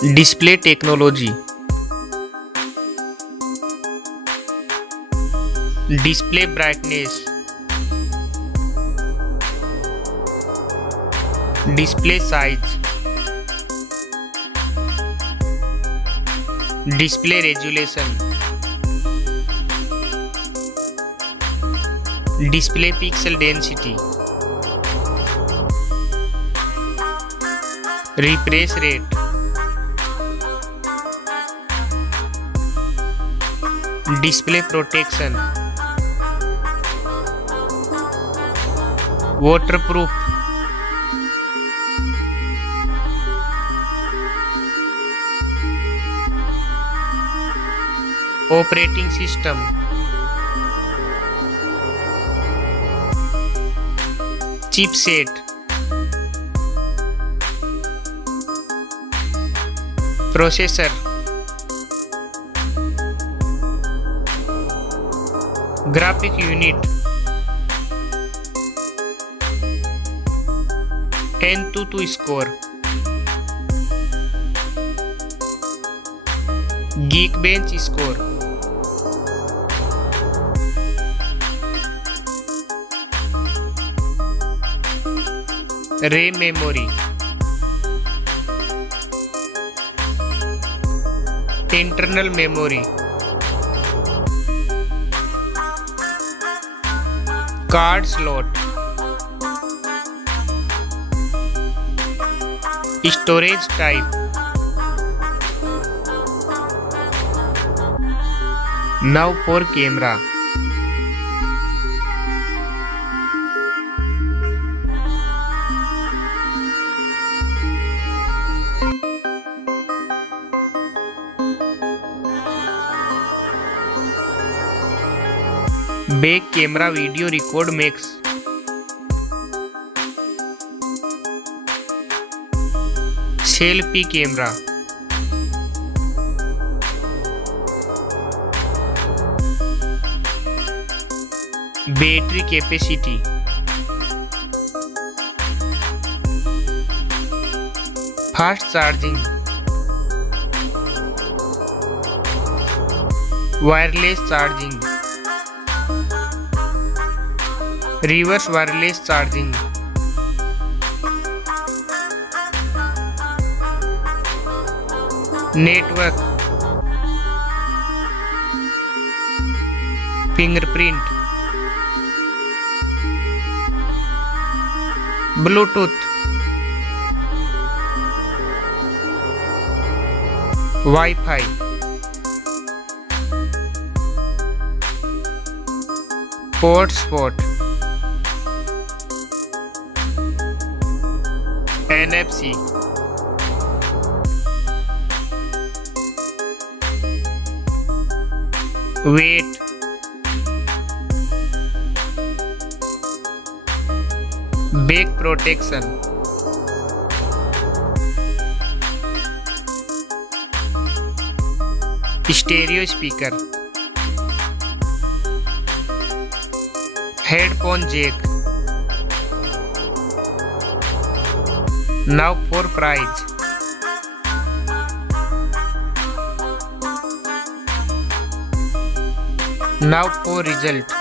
Display technology. Display brightness. Display size. Display resolution. Display pixel density. Refresh rate. Display protection. Waterproof. Operating system. Chipset. Processor. Graphic unit. N22 score. Geekbench score. RAM memory. Internal memory. Card slot. Storage type. Now for camera. Back camera video record makes. Selfie camera. Battery capacity. Fast charging. Wireless charging. Reverse wireless charging. Network. Fingerprint. Bluetooth. Wi-Fi. Hotspot. NFC. Weight. Back protection. Stereo speaker. Headphone jack. Now for price. Now for result.